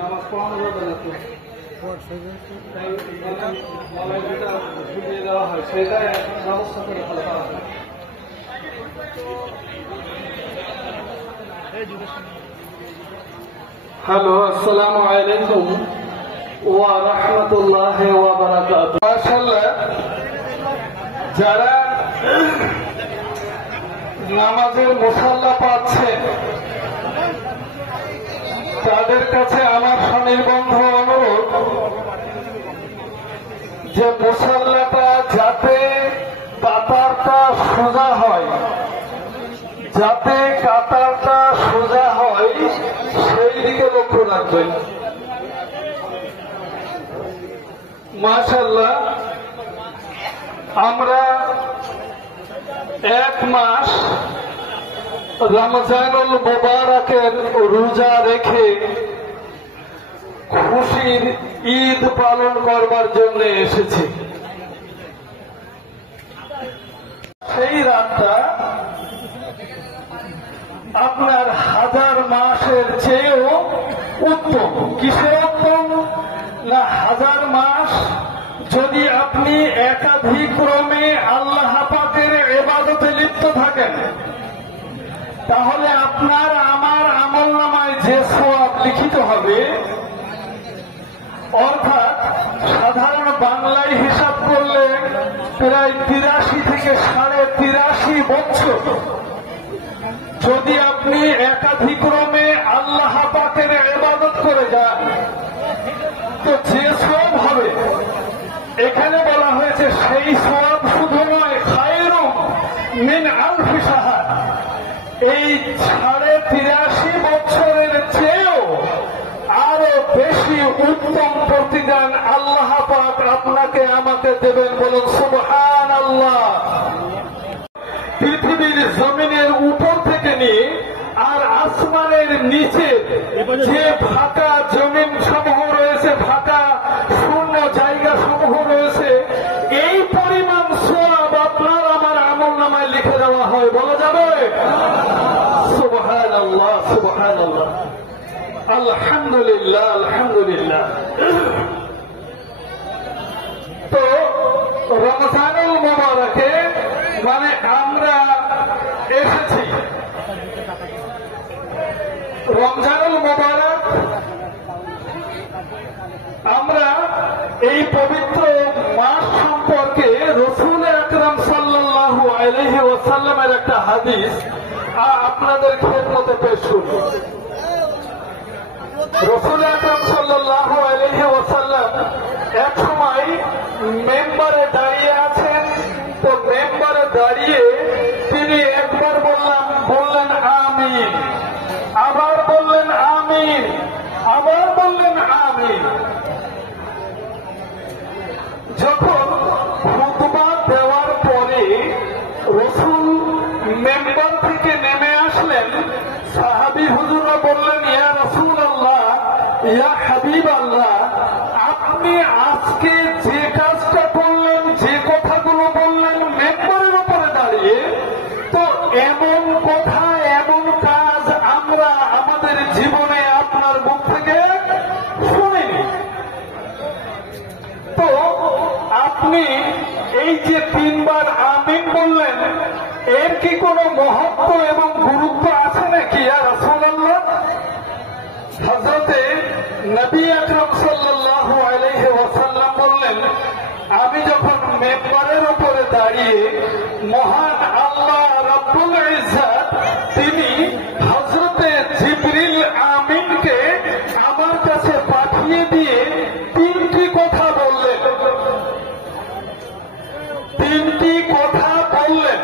নামাজ পড়ানো যাবে না ঝুলিয়ে দেওয়া হয় সেটা ব্যবস্থা করে ফেলা হয়। হ্যালো, আসসালামু আলাইকুম ওয়া রাহমাতুল্লাহি ওয়া বারাকাতুহু। মাশাআল্লাহ, যারা নামাজের মুসাল্লা পাচ্ছেন তাদের কাছে আমার স্বনির্বন্ধ অনুরোধ যে মুসাল্লাটা যাতে কাতারটা সোজা হয়, যাতে কাতারটা সোজা হয় সেই দিকে লক্ষ্য রাখবেন। মাশাআল্লাহ, আমরা এক মাস রমজানুল মুবারকের রোজা রেখে খুশির ঈদ পালন করবার জন্য এসেছি। সেই রাতটা আপনার হাজার মাসের চেয়েও উত্তম। কিসের উত্তম? না, হাজার মাস যদি আপনি একাধিক্রমে আল্লাহ পাকের ইবাদতে লিপ্ত থাকেন তাহলে আপনার আমার আমলনামায় যে সওয়াব লিখিত হবে, অর্থাৎ সাধারণ বাংলায় হিসাব করলে প্রায় 83 থেকে 83.5 বছর যদি আপনি একাধিক্রমে আল্লাহ পাকের ইবাদত করে যান তো যে সওয়াব হবে, এখানে বলা হয়েছে সেই সওয়াব শুধু নয়, খায়রুম মিন আলফি শাহর, এই 83.5 বছরের চেয়েও আরো বেশি উত্তম প্রতিদান আল্লাহ পাক আপনাকে আমাকে দেবেন। বলুন সুবহানাল্লাহ। পৃথিবীর জমিনের উপর থেকে নিয়ে আর আসমানের নিচে যে ফাঁকা জমিন সমূহ রয়েছে, ফাঁকা শূন্য জায়গা সমূহ রয়েছে, এই পরিমাণ সওয়াব আপনার আমার আমলনামায় লিখে দেওয়া হয়। বলা যাবে সুবহানাল্লাহ, সুবহানাল্লাহ, আলহামদুলিল্লাহ, আলহামদুলিল্লাহ। তো রমজানুল মুবারকে মানে আমরা এসেছি, রমজানুল মুবারক আমরা এই পবিত্র মাস সম্পর্কে রাসূল আকরাম সাল্লাল্লাহু আলাইহি ওয়াসাল্লামের একটা হাদিস আপনাদের খেদমতে পেশ করব। রাসূল আকরাম সাল্লাল্লাহু আলাইহি ওয়াসাল্লাম এক সময় মেম্বারে দাঁড়িয়ে আছেন। তো মেম্বারে দাঁড়িয়ে তিনি একবার বললেন আমিন, আবার বললেন আমিন, আবার বললেন আমিন। যখন খুতবা দেওয়ার পরে রাসূল মেম্বার থেকে নেমে আসলেন, সাহাবী হুজুররা বললেন, ইয়া রাসূলুল্লাহ, ইয়া হাবিবাল্লাহ, আপনি আজকে যে কাজটা করলেন, যে কথাগুলো বললেন মেম্বারের উপরে দাঁড়িয়ে, তো এমন কথা, এমন কাজ আমরা আমাদের জীবনে আপনার মুখ থেকে শুনিনি। তো আপনি এই যে 3 বার আমিন বললেন, এর কি কোনো মহত্ব এবং গুরুত্ব আছে নাকি ইয়া রাসূলুল্লাহ? হযরতে নবী আকরাম সাল্লাল্লাহু আলাইহি ওয়াসাল্লাম বললেন, আমি যখন মেম্বারের উপরে দাঁড়িয়ে মহান আল্লাহ রাব্বুল ইজ্জত তিনি হযরতে জিবরিল আমিনকে আমার কাছে পাঠিয়ে দিয়ে 3টি কথা বললেন, 3টি কথা বললেন।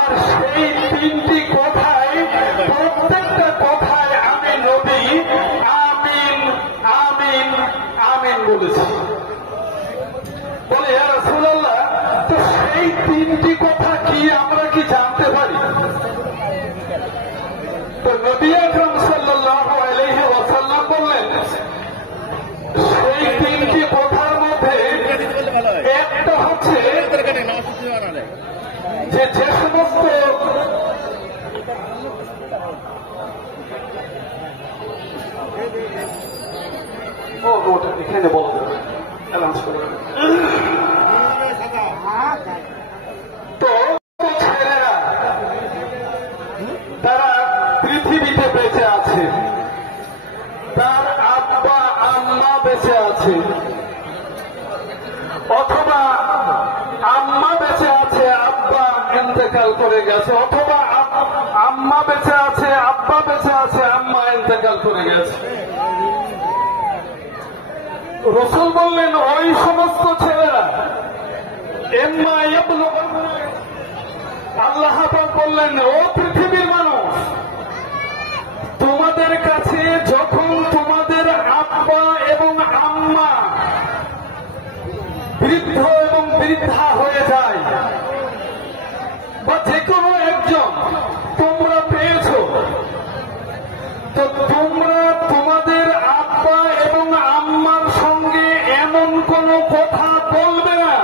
আর সেই 3টি কথায় প্রত্যেকটা কথায় আমি নবী আমিন, আমিন, আমিন বলেছি। নবী আকরাম সাল্লাল্লাহু আলাইহি ওয়াসাল্লাম বললেন সেই তিনটি কথার মধ্যে একটা হচ্ছে যে সমস্ত ওটা এখানে বলবো তো ছেলেরা তারা পৃথিবীতে বেঁচে আছে, তার আব্বা আম্মা বেঁচে আছে, অথবা আম্মা বেঁচে আছে আব্বা ইন্তেকাল করে গেছে, অথবা আম্মা বেঁচে আছে আব্বা বেঁচে আছে আম্মা ইন্তেকাল করে গেছে। রাসূল বললেন ওই সমস্ত ছেলেরা ইম্মা ইয়াবলুগ, আল্লাহ পাক বললেন ও পৃথিবীর মানুষ, তোমাদের কাছে যখন তোমাদের আব্বা এবং আম্মা বৃদ্ধ এবং বৃদ্ধা হয়ে যায়, বা যে কোনো একজন তোমরা পেয়েছো, তো তোমরা তোমাদের আব্বা এবং আম্মার সঙ্গে এমন কোন কথা বলবে না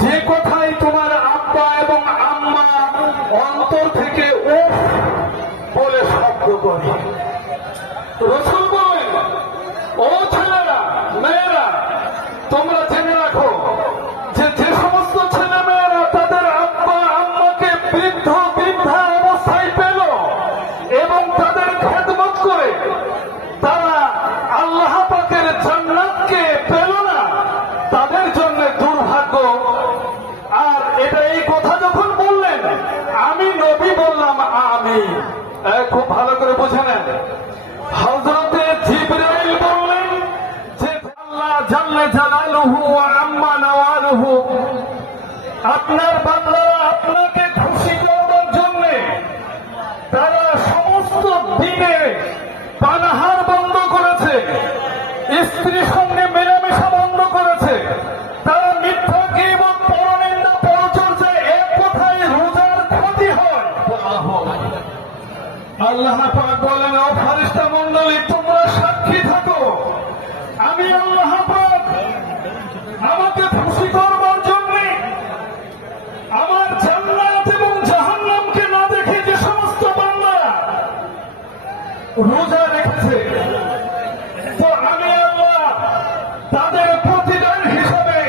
যে কথাই তোমার আব্বা এবং আম্মা অন্তর থেকে উফ বলে শব্দ করে। রাসূল বলেন ও ছেলেরা মেয়েরা, তোমরা জেনে রাখো যে যে সমস্ত ছেলে মেয়েরা তাদের আব্বা আম্মাকে বৃদ্ধ বৃদ্ধা অবস্থায় পেল এবং তাদের খেদমত করে তারা আল্লাহ পাকের জান্নাতকে পেল না, তাদের জন্য দুর্ভাগ্য। আর এটা এই কথা যখন বললেন আমি নবী বললাম আমি, খুব ভালো করে বুঝে নেন। হযরতে জিবরাইল বললেন যে আল্লাহ জাল্লা জালালুহু ওয়া আম্মা নওয়ালুহু আপনার বান্দারা আপনাকে খুশি করবার জন্য তারা সমস্ত দিনে পানাহার বন্ধ করেছে, স্ত্রীর সঙ্গে মেলামেশা বন্ধ করেছে, তারা মিথ্যা গীবত পরনিন্দা পরচর্চা, এক কথায় রোজার ক্ষতি হয়। আল্লাহ পাক বলেন ও ফেরেশতা মণ্ডলী তোমরা সাক্ষী থাকো, আমি আল্লাহ পাক আমাকে খুশি করবার জন্য আমার জান্নাত এবং জাহান্নামকে না দেখে যে সমস্ত বান্দা রোজা রেখেছে, তো আমি আল্লাহ তাদের প্রতিদান হিসাবে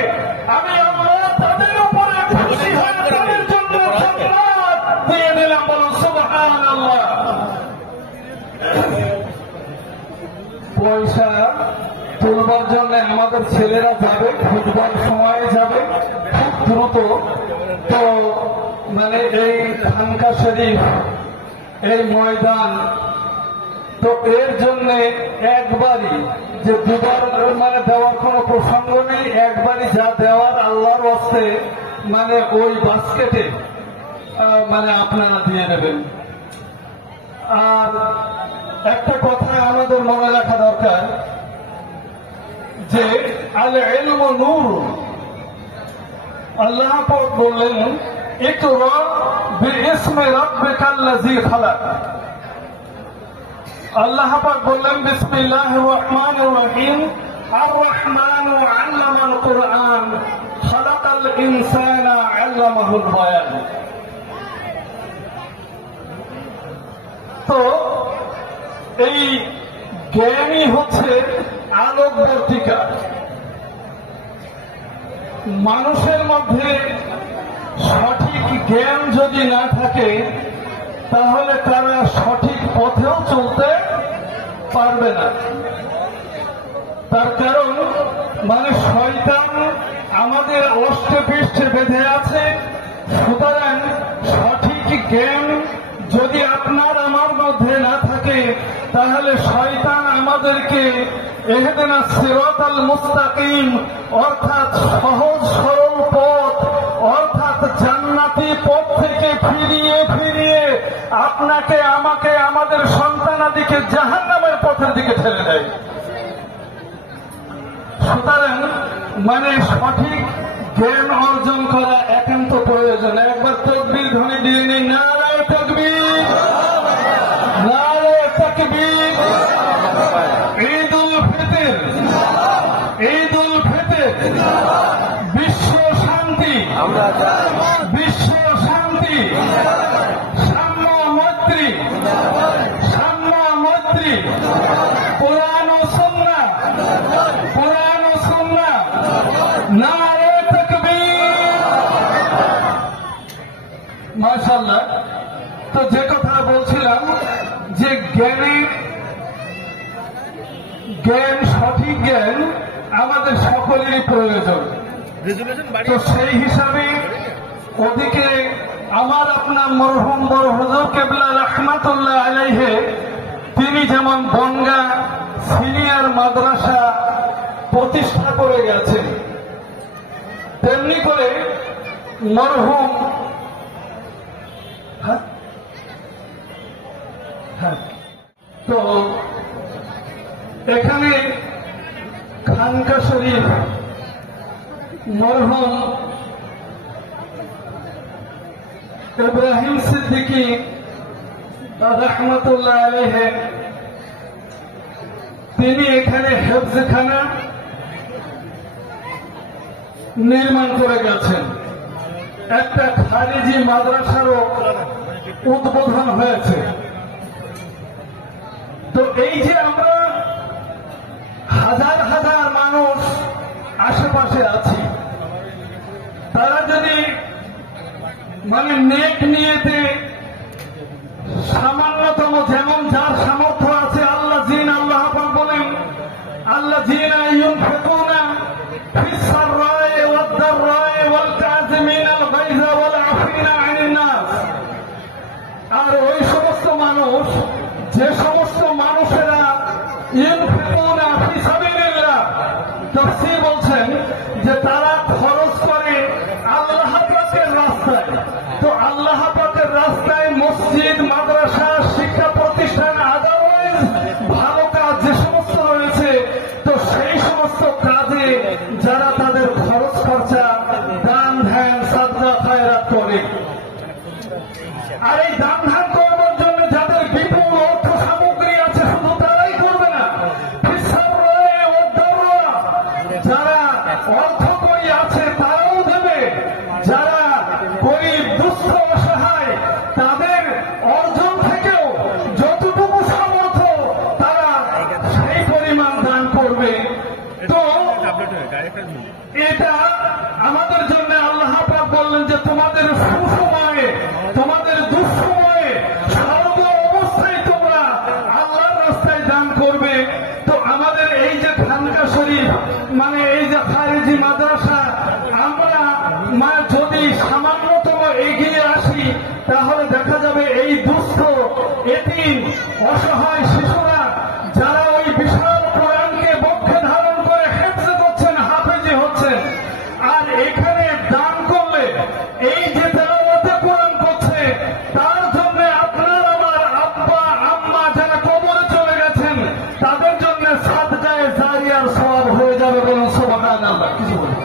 আমি আল্লাহ তাদের উপরে খুশি হয়ে তাদের জন্য জান্নাত দিয়ে দিলাম। বলুন সুবহানাল্লাহ। পয়সা তুলবার জন্য আমাদের ছেলেরা যাবে, ফুটবল সময়ে যাবে খুব দ্রুত, তো মানে এই খানকা শরীফ এই ময়দান, তো এর জন্য একবারই যে দুবার মানে দেওয়ার কোন প্রসঙ্গ নেই, একবারই যা দেওয়ার আল্লাহর ওয়াস্তে মানে ওই বাস্কেটে মানে আপনারা দিয়ে দেবেন। আর একটা কথা আমাদের মনে রাখা দরকার যে আল ইলমু নূর, আল্লাহ পাক বললেন ইকরা বিইসমি রাব্বিকাল্লাযী খালাক। আল্লাহ পাক বললেন বিসমিল্লাহির রহমানির রহিম আর রহমানু আল্লামাল কুরআন খালাকাল ইনসানা আল্লামাহুল বায়ান। তো এই জ্ঞানই হচ্ছে আলোকবর্তিকা। মানুষের মধ্যে সঠিক জ্ঞান যদি না থাকে তাহলে তারা সঠিক পথেও চলতে পারবে না। তার কারণ মানে শয়তান আমাদের অষ্টে পৃষ্ঠে বেঁধে আছে। সুতরাং সঠিক জ্ঞান যদি আপনার আমার মধ্যে না থাকে তাহলে শয়তান আমাদেরকে ইহদিনাস সিরাতাল মুস্তাকিম অর্থাৎ সহজ সরল পথ অর্থাৎ জান্নাতি পথ থেকে ফিরিয়ে ফিরিয়ে আপনাকে আমাকে আমাদের সন্তানাদিকে জাহান্নামের পথের দিকে ঠেলে দেয়। সুতরাং মানে সঠিক জ্ঞান অর্জন করা একান্ত প্রয়োজন। একবার তাকবীর ধ্বনি দিয়ে নিন, নারায়ে তাকবীর, নারায়ে তাকবীর, ঈদ উল ফিতর, ঈদ উল ফিতর, বিশ্ব শান্তি, বিশ্ব শান্তি, সাম্য মৈত্রী, সাম্য মৈত্রী, কোরআন ও সুন্নাহ, কোরআন ও সুন্নাহ, নারে তাকবীর। মাশাআল্লাহ। তো যে কথা বলছিলাম যে জ্ঞান, সঠিক জ্ঞান আমাদের সকলেরই প্রয়োজন। তো সেই হিসাবে ওদিকে আমার আপনার মরহুম বড় হুজুর কেবলা রাহমাতুল্লাহ আলাইহি তিনি যেমন বনগাঁ সিনিয়র মাদ্রাসা প্রতিষ্ঠা করে গেছেন, তেমনি করে মরহুম তো এখানে খানকা শরীফ মরহুম ইব্রাহিম সিদ্দিকী রাহমাতুল্লাহ আলাইহি তিনি এখানে হেফজখানা নির্মাণ করে গেছেন। একটা খারিজি মাদ্রাসারও উদ্বোধন হয়েছে। তো এই যে আমরা হাজার হাজার মানুষ আশেপাশে আছি, তারা যদি নেক নিয়েতে সামান্যতম যেমন যার সামর্থ্য আছে, আল্লাহ বলেন আল্লাহ ইউনফিকুনা ফিস সাররাই ওয়াদ দাররাই ওয়াল কাযিমিনাল গায়যা ওয়াল আফিনা আনিন নাস। আর ওই সমস্ত মানুষ, যে সমস্ত মানুষেরা ইউনফিকুনা ফি সাবিলিল্লাহ, তাফসীর বলছেন যে তারা খরচ করে আল্লাহ পাকের রাস্তায়। তো আল্লাহ পাকের রাস্তায় মসজিদ, মাদ্রাসা, শিক্ষা প্রতিষ্ঠান, আদারওয়াইজ ভালো কাজ যে সমস্ত রয়েছে, তো সেই সমস্ত কাজে যারা তাদের খরচ খরচা, দান ধ্যান, সাদকা খায়রাত করে, আর এই দান ধ্যান করবার জন্য যাদের বিপুল অর্থ সামগ্রী আছে, শুধু তারাই করবে না, যারা অর্থ করি আছে তারাও দেবে, যারা গরিব দুস্থ অসহায় তাদের অর্জন থেকেও যতটুকু সামর্থ্য তারা সেই পরিমাণ দান করবে। তো এটা আমাদের জন্য আল্লাহ পাক বললেন যে তোমাদের সুসময়ে, তোমাদের দুঃসময়ে সর্ব অবস্থায় তোমরা আল্লাহর রাস্তায় দান করবে। তো আমাদের এই যে খানকা শরীফ, এই যে খারিজি মাদ্রাসা, আমরা যদি সামান্যতম এগিয়ে আসি, তাহলে দেখা যাবে এই দুস্থ এতিম অসহায় শিশুরা যারা ওই বিশাল কোরআনকে বক্ষে ধারণ করে হেফজ করছেন, হাফেজি হচ্ছেন, আর এখানে দান করলে এই যে তেলাওয়াতে কোরআন করছে, তার জন্য আপনার আমার আব্বা আম্মা যারা কবরে চলে গেছেন, তাদের জন্য সাদকায়ে জারিয়ার সওয়াব হয়ে যাবে। বলুন সুবহানাল্লাহ। কিছু বলুন।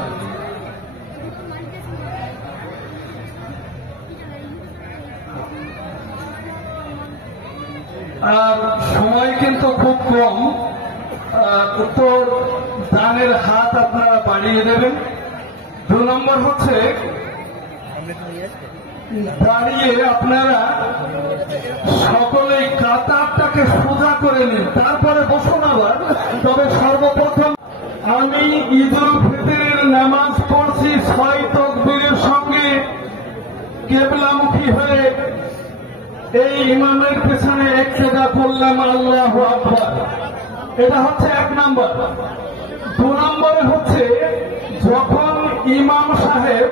আর সময় কিন্তু খুব কম, তো দানের হাত আপনারা বাড়িয়ে দেবেন। 2 নম্বর হচ্ছে দাঁড়িয়ে আপনারা সকলেই কাতারটাকে সোজা করে নিন, তারপরে বসুন আবার। তবে সর্বপ্রথম আমি ঈদুল ফিতরের নামাজ পড়ছি 6 তাকবীরের সঙ্গে কিবলামুখী হয়ে এই ইমামের পেছনে এক জায়গা করলাম আল্লাহু আকবার। এটা হচ্ছে 1 নম্বর। 2 নম্বরে হচ্ছে যখন ইমাম সাহেব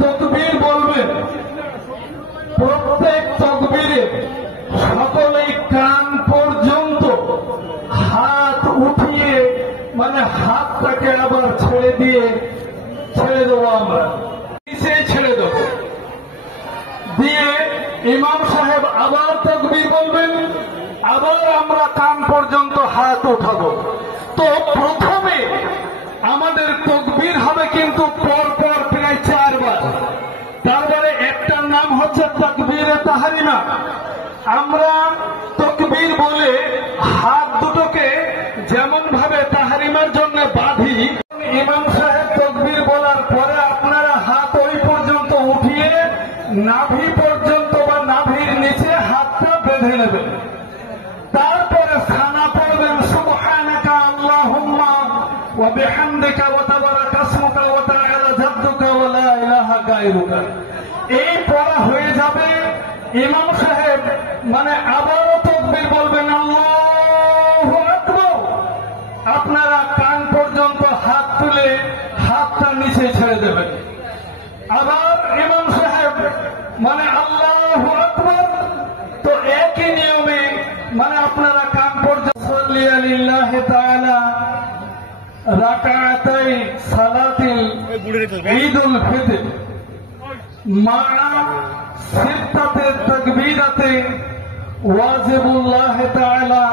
তাকবীর বলবেন, প্রত্যেক তাকবীরে সকলেই কান পর্যন্ত হাত উঠিয়ে হাতটাকে আবার ছেড়ে দেবো, আমরা নিচে ছেড়ে দেবো, দিয়ে ইমাম সাহেব আবার তাকবীর বলবেন, আবার আমরা কান পর্যন্ত হাত উঠাবো। তো প্রথমে আমাদের তাকবীর হবে কিন্তু পরপর প্রায় 4 বার। তারপরে একটার নাম হচ্ছে তাকবীরে তাহরিমা। আমরা গায়ে রুকান। এই পড়া হয়ে যাবে, ইমাম সাহেব মানে আবারও তাকবীর বলবেন, আল্লাহু আকবার। আপনারা কান পর্যন্ত হাত তুলে হাতটা নিচে ছেড়ে দেবেন। আবার ইমাম সাহেব মানে আল্লাহু আকবার, তো একই নিয়মে মানে আপনারা কান পর্যন্ত সাল্লি লিল্লাহি তাআলা রাকাতাই সালাতিল ঈদুল ফিতর মা সিত্তাতে তাকবীরাতে ওয়াজিবুল্লাহ তাআলা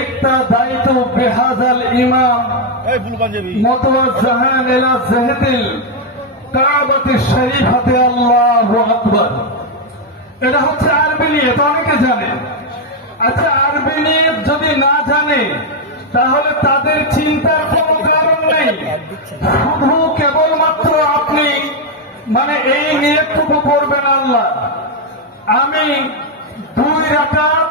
ইক্তাদাইতু বিহাযাল ইমাম মুতাওয়াজ্জিহান ইলা জিহাতিল কাবাতিশ শরীফাতে আল্লাহু আকবার। এটা হচ্ছে আরবি নিয়ে, তো অনেকে জানে। আচ্ছা, আরবি নিয়ে যদি না জানে তাহলে তাদের চিন্তার কোনো কারণ নেই, শুধু কেবলমাত্র আপনি মানে এই নিয়তটুকু করবেন, আল্লাহ আমি 2 রাকাত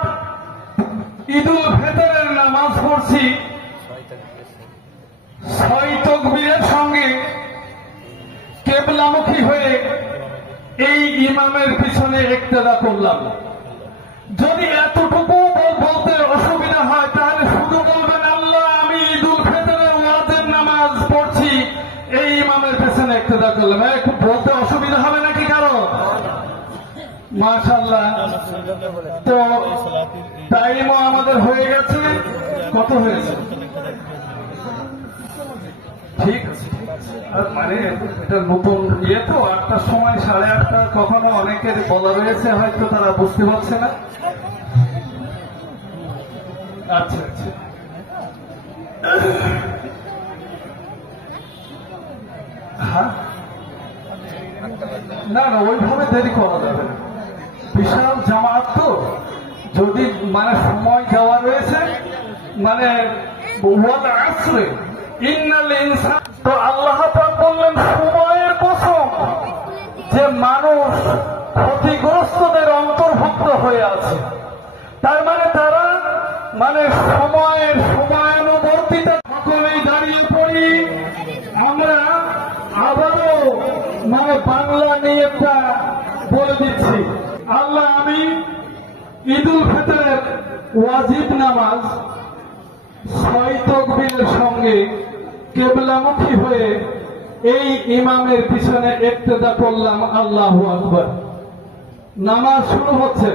ঈদুল ফিতরের নামাজ পড়ছি, 6 তাকবীরের সঙ্গে কিবলামুখী হয়ে এই ইমামের পিছনে ইক্তেদা করলাম। যদি এতটুকু বলতে অসুবিধা হয় তাহলে শুধু বলবেন, আল্লাহ আমি ঈদুল ফিতরের ওয়াজিব নামাজ পড়ছি, এই ইমামের পিছনে ইক্তেদা করলাম। বলতে অসুবিধা হবে নাকি কারো? মাশাআল্লাহ। তো টাইমও আমাদের হয়ে গেছে। কত হয়েছে? ঠিক আছে, মানে এটা নতুন ইয়ে তো, 8টার সময় 8:30, কখনো অনেকের বলা রয়েছে, হয়তো তারা বুঝতে পারছে না। আচ্ছা আচ্ছা, হ্যাঁ, না না, ওইভাবে দেরি করা যাবে না, বিশাল জামাত তো। যদি মানে সময় দেওয়া রয়েছে, মানে ওয়াল আসরে ইন্নাল ইনসান, তো আল্লাহ পাক বললেন সময়ের কসম যে মানুষ ক্ষতিগ্রস্তদের অন্তর্ভুক্ত হয়ে আছে। তার মানে তারা মানে সময়ানুবর্তিতা। সকলেই দাঁড়িয়ে পড়ি, আমরা আবারও মানে বাংলা নিয়তটা বলে দিচ্ছি। আল্লাহ আমি ঈদুল ফিতরের ওয়াজিব নামাজ 6 তাকবীরের সঙ্গে কিবলামুখী হয়ে এই ইমামের পিছনে ইক্তেদা করলাম, আল্লাহু আকবার। নামাজ শুরু হচ্ছে।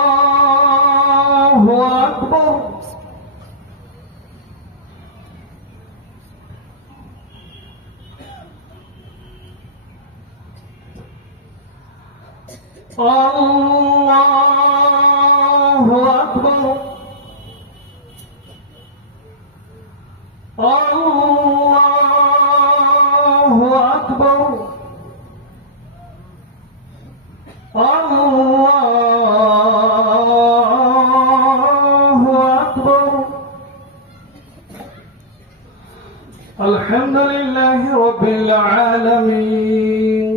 আল্লাহু আকবার। আল্লাহু আকবার। আল্লাহু আকবার। আল্লাহু আকবার। আলহামদুলিল্লাহি রাব্বিল আলামিন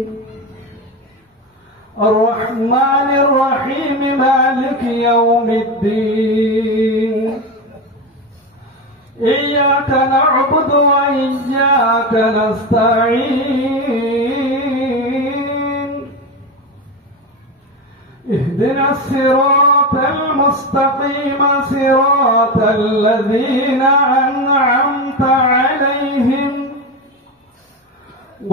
الرحمن الرحيم مالك يوم الدين إياك نعبد وإياك نستعين اهدنا الصراط المستقيم صراط الذين أنعمت عليهم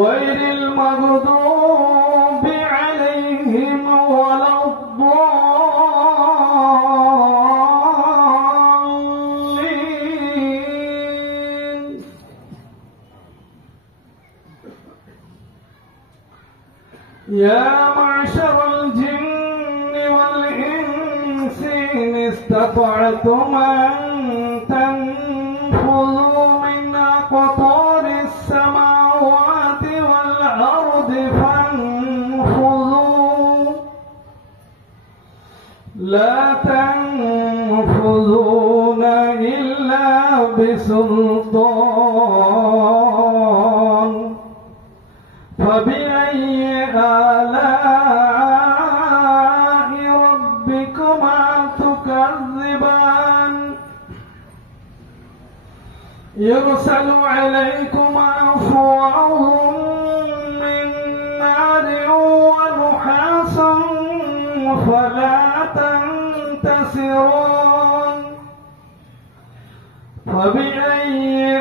غير المغضوب عليهم ولا الضالين. يا معشر الجن والإنس إن استطعتم أن تنفذوا من أقطار السماوات والأرض فانفذوا لا تنفذون بسلطان فبأي آلاء ربكما تكذبان يرسل عليكما شواظ من نار ونحاس فلا تنتصرون فبأي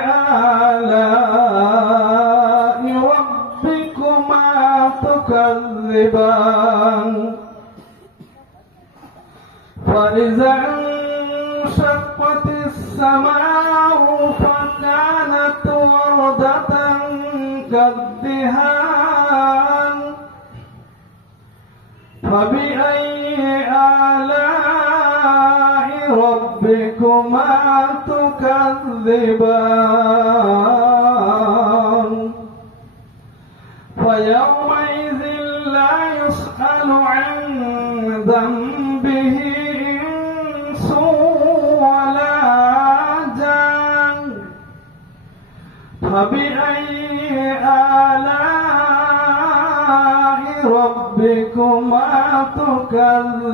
آلاء ربكما تكذبان فإذا انشقت السماء فكانت وردة كالدهان فبأي آلاء ربكما تكذبان فيومئذ لا يسأل عن ذنبه إنس ولا جان فبأي آلاء ربكما تكذبان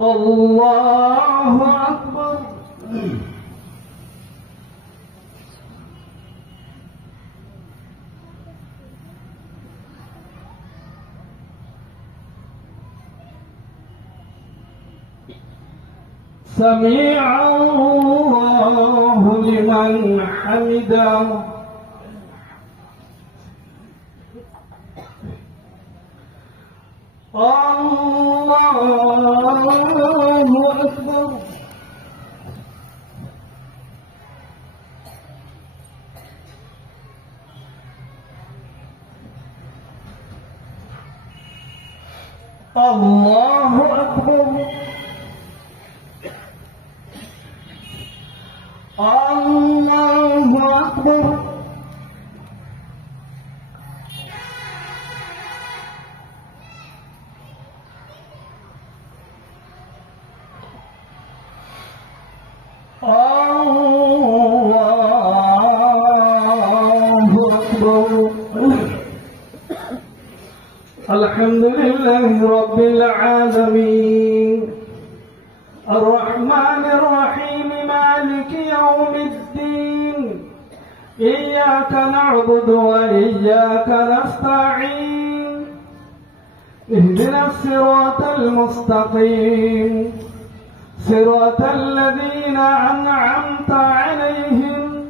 الله أكبر سمع الله لمن حمده الله أكبر الله أكبر الله أكبر الحمد لله رب العالمين الرحمن الرحيم مالك يوم الدين إياك نعبد وإياك نستعين اهدنا الصراط المستقيم صراط الذين أنعمت عليهم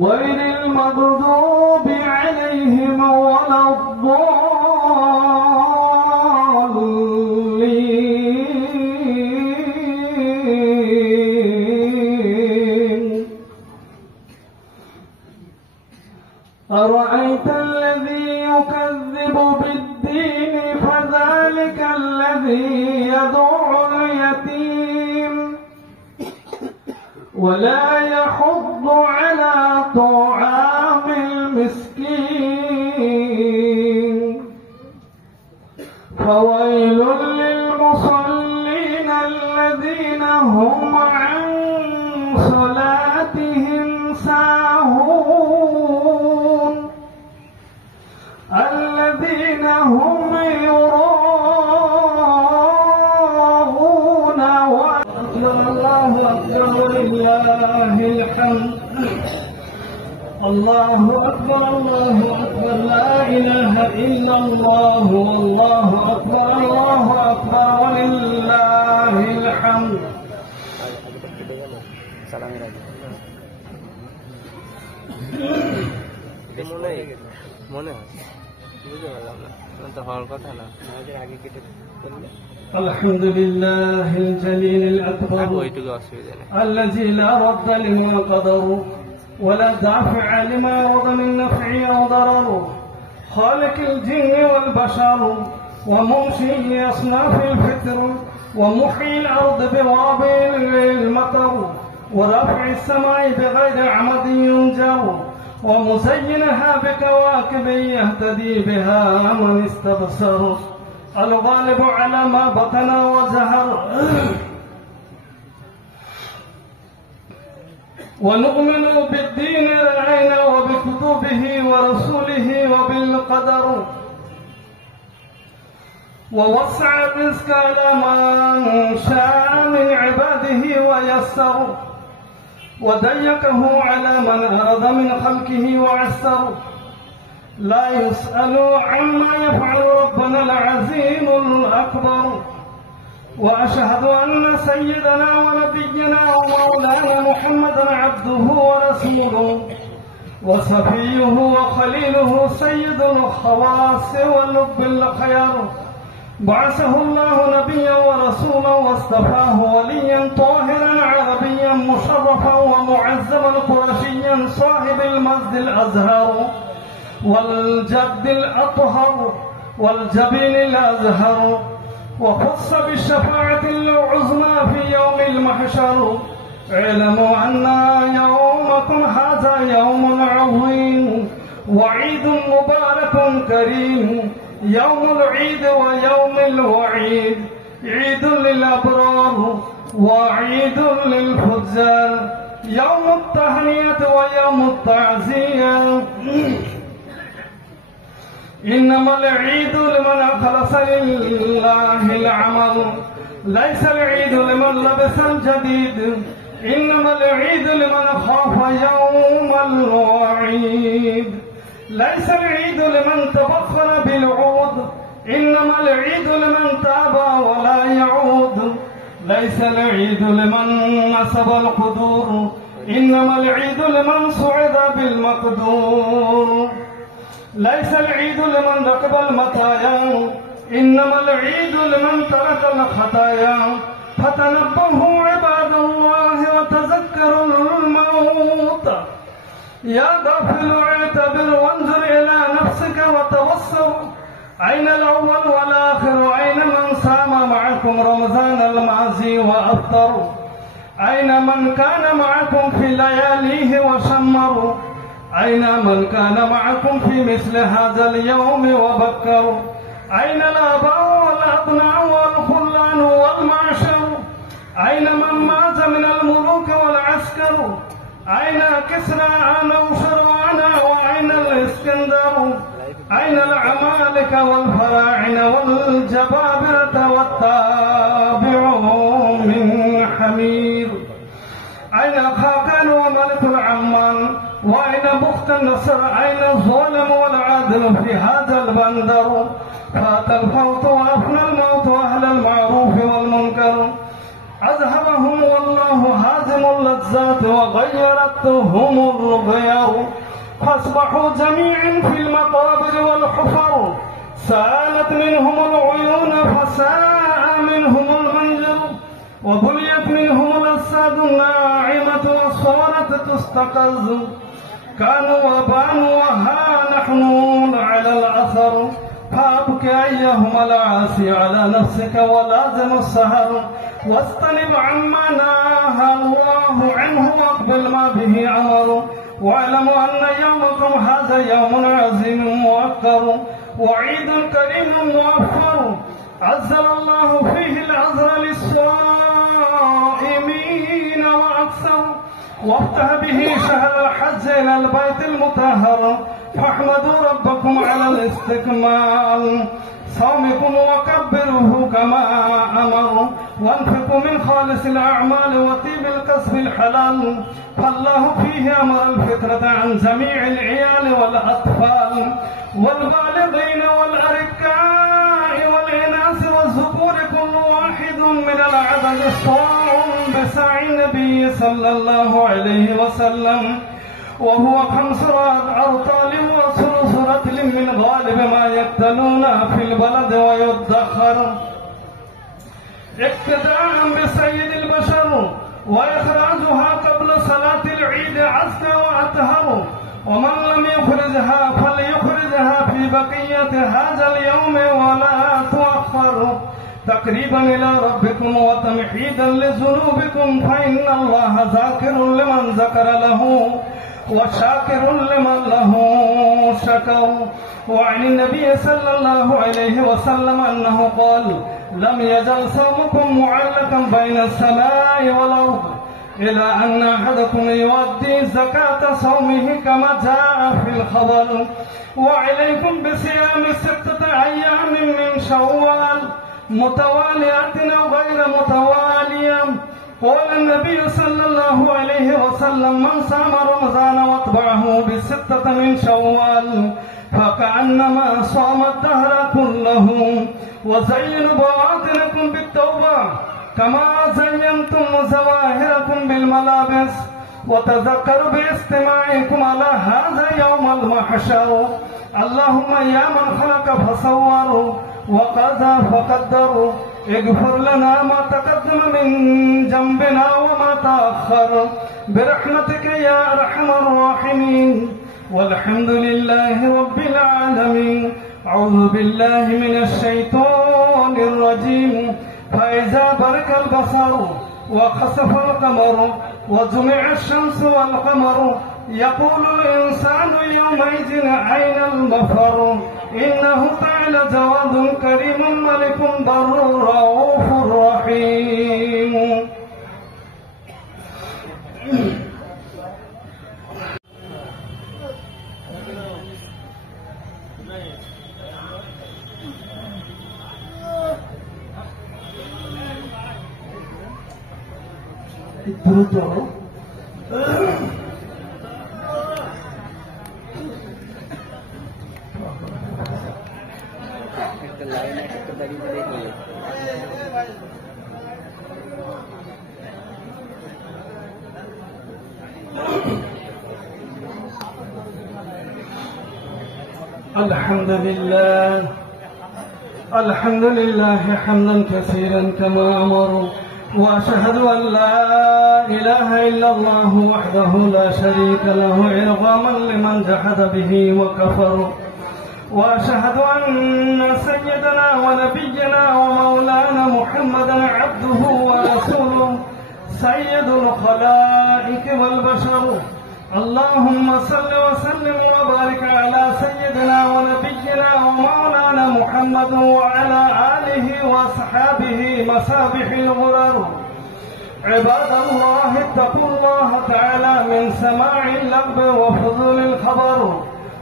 غير المغضوب عليهم ولا الضالين أرأيت الذي يكذب بالدين فذلك الذي يدعو اليتيم ولا يحض على طعام المسكين فويل للمصلين الذين هم عن صلاتهم ساهون الذين هم يراءون الله أكبر ولله الحمد الله أكبر الله أكبر لا إله إلا الله والله أكبر ولله الحمد মনে হয় বুঝতে পারলাম না তো হওয়ার কথা না আমাদের আগে কেটে الحمد لله الجليل الأكبر الذي لا رد لما قدر ولا دافع لما رد من نفع أو ضرر خالق الجن والبشر ومنشئ أصناف الفطر ومحيي الأرض بوابل المطر ورافع السماء بغير عمد ينجر ومزينها بكواكب يهتدي بها من استبصر الغالب على ما بطن وزهر ونؤمن بالدين رأينا وبكتبه ورسوله وبالقدر ووسع الرزق على من شاء من عباده ويسر وضيقه على من أراد من خلقه وعسر لا يسأل عما يفعل ربنا العظيم الأكبر وأشهد أن سيدنا ونبينا ومولانا محمدا عبده ورسوله وصفيه وخليله سيد الخواص واللب الخيار بعثه الله نبيا ورسولا واصطفاه وليا طاهرا عربيا مشرفا ومعزما قرشيا صاحب المجد الأزهر والجد الأطهر والجبين الأزهر وخص بالشفاعة العظمى في يوم المحشر اعلموا أن يومكم هذا يوم عظيم وعيد مبارك كريم يوم العيد ويوم الوعيد عيد للأبرار وعيد للفجار يوم التهنئة ويوم التعزية إنما العيد لمن أخلص لله العمل ليس العيد لمن لبس الجديد إنما العيد لمن خاف يوم الوعيد ليس العيد لمن تبخر بالعود إنما العيد لمن تاب ولا يعود ليس العيد لمن نصب القدور إنما العيد لمن صعد بالمقدور ليس العيد لمن ركب المطايا إنما العيد لمن ترك الخطايا فتنبهوا عباد الله وتذكروا الموت يا غافل اعتبر وانظر إلى نفسك وتبصر أين الأول والآخر أين من صام معكم رمضان الماضي وأفطر أين من كان معكم في لياليه وشمروا أين من كان معكم في مثل هذا اليوم وبكروا أين الآباء والأبناء والخلان والمعشر أين من مات من الملوك والعسكر أين كسرى نوشر وأين الإسكندر أين العمالقة والفراعنة والجبابرة والتابعون من حمير أين خاقان وملك العمان وأين بخت النصر أين الظلم والعدل في هذا البندر فات الفوت وأفنى الموت أهل المعروف والمنكر أذهبهم والله هازم اللذات وغيرتهم الغيار فاصبحوا جميعا في المقابر والحفر سالت منهم العيون فساء منهم المنجر وبليت منهم الأجساد الناعمة والصورة تستقز كانوا وبانوا وها نحن على الأثر فابك أيهما العاصي على نفسك ولازم السهر واستنب عما نهى الله عنه واقبل ما به أمر واعلموا أن يومكم هذا يوم عظيم مؤكر وعيد كريم موفر عزل الله فيه العذر للصائمين وأكثر وافتح به شهر الحج إلى البيت المطهر فاحمدوا ربكم على الاستكمال صومكم وكبروه كما أمر وانفقوا من خالص الأعمال وطيب الكسب الحلال فالله فيه أمر الفطرة عن جميع العيال والأطفال والبالغين والأركاء والإناث والذكور كل واحد من العدد الصاع بساع النبي صلى الله عليه وسلم وهو 5 أرطال وثلث رطل من غالب ما يقتلون في البلد ويدخر اقتداء بسيد البشر وإخراجها قبل صلاة العيد عزك وأطهر ومن لم يخرجها فليخرجها في بقية هذا اليوم ولا تؤخر تقريبا إلى ربكم وتمحيدا لذنوبكم فإن الله ذاكر لمن ذكر له وشاكر لمن له شكر. وعن النبي صلى الله عليه وسلم أنه قال: لم يزل صومكم معلقا بين السماء والأرض إلى أن أحدكم يؤدي زكاة صومه كما جاء في الخبر. وعليكم بصيام 6 أيام من شوال متواليات أو غير متوالية. قال النبي صلى الله عليه وسلم: من صام رمضان واتبعه ب6 من شوال فكأنما صام الدهر كله. وزينوا بواطنكم بالتوبة كما زينتم ظواهركم بالملابس. وتذكروا باستماعكم على هذا يوم المحشر. اللهم يا من خلق فصور وقضى فقدر اغفر لنا ما تقدم من ذنبنا وما تأخر برحمتك يا أرحم الراحمين. والحمد لله رب العالمين. أعوذ بالله من الشيطان الرجيم. فإذا برق البصر وخسف القمر وجمع الشمس والقمر يقول الإنسان يومئذ أين المفر. إنه تعالى جواد كريم ملك بر رؤوف رحيم. الحمد لله حمدا كثيرا كما أمر. وأشهد أن لا إله إلا الله وحده لا شريك له إرغاما لمن جحد به وكفر. وأشهد أن سيدنا ونبينا ومولانا محمدا عبده ورسوله سيد الخلائق والبشر. اللهم صل وسلم وبارك على سيدنا ونبينا ومولانا محمد وعلى آله وأصحابه مصابيح الغرر. عباد الله اتقوا الله تعالى من سماع اللغو وفضول الخبر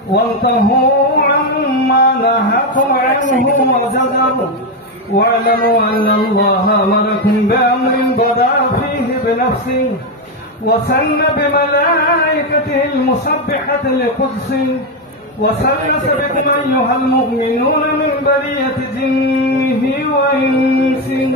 وانتهوا عما نهاكم عنه وزجر. واعلموا أن الله أمركم بأمر بدأ فيه بنفسه وسن بملائكته المسبحة لقدسه وسلس بكم أيها المؤمنون من برية جنه وإنسه.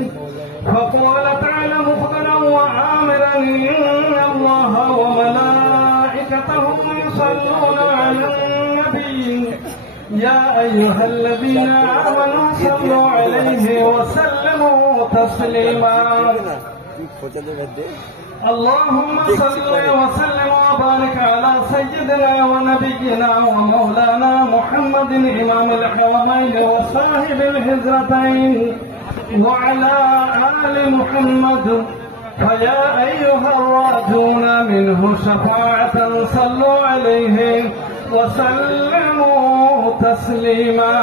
فقال تعالى مخبرا وآمرا: إن الله وملائكته يصلون على النبي يا أيها الذين آمنوا صلوا عليه وسلموا تسليما. اللهم صل وسلم وبارك على سيدنا ونبينا ومولانا محمد إمام الحرمين وصاحب الهجرتين وعلى آل محمد. فيا أيها الراجون منه شفاعة صلوا عليه وسلموا تسليما.